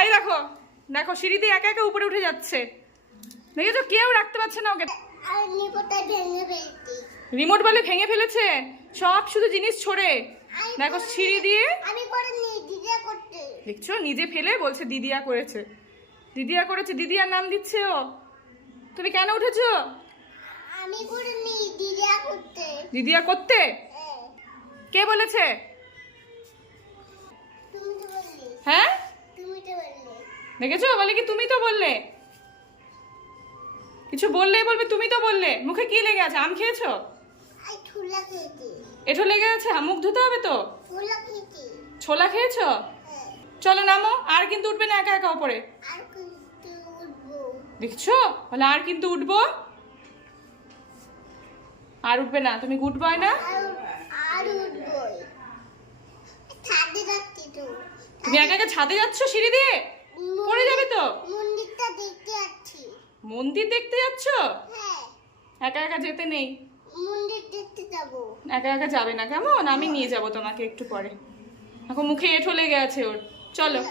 এই দেখো দেখো সিঁড়ি দিয়ে একা একা উপরে উঠে যাচ্ছে, দেখেছো? কেউ রাখতে পারছে না ওকে। রিমোট বলে ভেঙে ফেলেছে সব, শুধু জিনিস ছড়ে। দেখো সিঁড়ি দিয়ে দেখছো নিজে ফেলে বলছে দিদিয়া করেছে, দিদিয়া করেছে, দিদিয়ার নাম দিচ্ছে ও। তুমি কেন উঠেছো? আমি করিনি, দিদিয়া করতে। দিদিয়া করতে? কে বলেছে? তুমি তো বললে। হ্যাঁ তুমি তো বললে। দেখেছো বলে কি তুমি তো বললে, কিছু বললেই বলবে তুমি তো বললে। মুখে কি লেগে আছে? আম খেয়েছো? আই ছোলা খেয়েছি। এঠো লেগে আছে, মুখ ধুতে হবে তো। ছোলা খেয়েছি। ছোলা খেয়েছো? হ্যাঁ। চলো নামো, আর কিন্তু উঠবে না একা একা উপরে। আর কিন্তু উঠবো। দেখছো বলে আর কিন্তু উঠবো, আর উঠবে না। তুমি গুড বয় না? আর উঠবো। ছাদে যাচ্ছি তো। তুমি একা একা ছাদে যাচ্ছ সিঁড়ি দিয়ে, পড়ে যাবে তো। মন্দিরটা দেখতে যাচ্ছি। মন্দির দেখতে যাচ্ছ? হ্যাঁ। একা একা যেতে নেই, মন্দির দেখতে যাবো। একা একা যাবে না কেমন? আমি নিয়ে যাব তোমাকে একটু পরে। এখন মুখে এঁঠো লেগে আছে ওর। চলো।